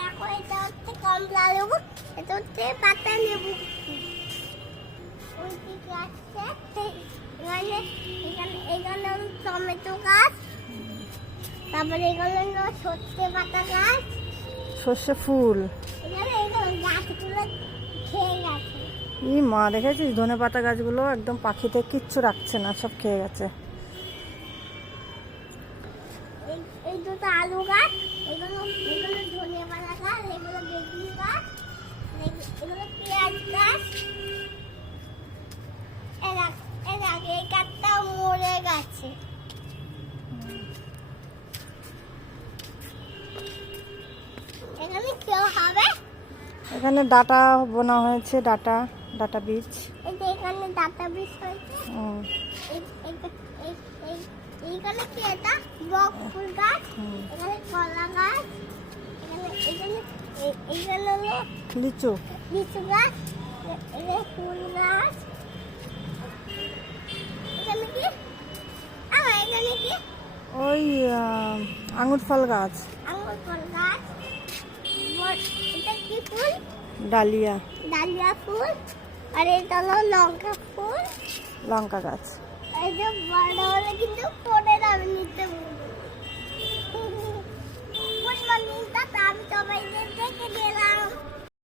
দেখো এটা হচ্ছে কমলা লেবু, এটা হচ্ছে পাতা লেবু। ওই দিকে আছে এখানে এখানে হলো টমেটো গাছ, তারপরে এখানে হলো সর্ষে পাতা গাছ, সর্ষে ফুল। এখানে গাছগুলো খেয়ে গেছে। ই মা, দেখেছিস ধনে পাতা গাছগুলো একদম পাখিতে কিচ্ছু রাখছে না, সব খেয়ে গেছে। এই দুটো আলু গাছ, এগুলো ধনে পাতা গাছ, এগুলো বেগুন গাছ, এগুলো পেঁয়াজ গাছ। এর আগে এই গাছটা মরে গেছে। এখানে কেউ হবে, এখানে ডাটা বোনা হয়েছে, ডাটা বীজ। এই যে এখানে ডাটা বীজ হয়েছে। হুম। এইখানে কি এটা বক ফুল গাছ, এখানে কলা গাছ, এখানে হলো লিচু লিচু গাছ, এখানে ফুল গাছ, এখানে কি এখানে কি ওই আঙুর ফল গাছ, আঙুর ফল গাছ। এটা কি ফুল? ডালিয়া ডালিয়া ফুল। আর এটা হলো লঙ্কা ফুল। লঙ্কা গাছ। এই যে বড় হলে কিন্তু পড়ে যাবে নিতে। গুড মর্নিং, আমি সবাইকে দেখে দিলাম।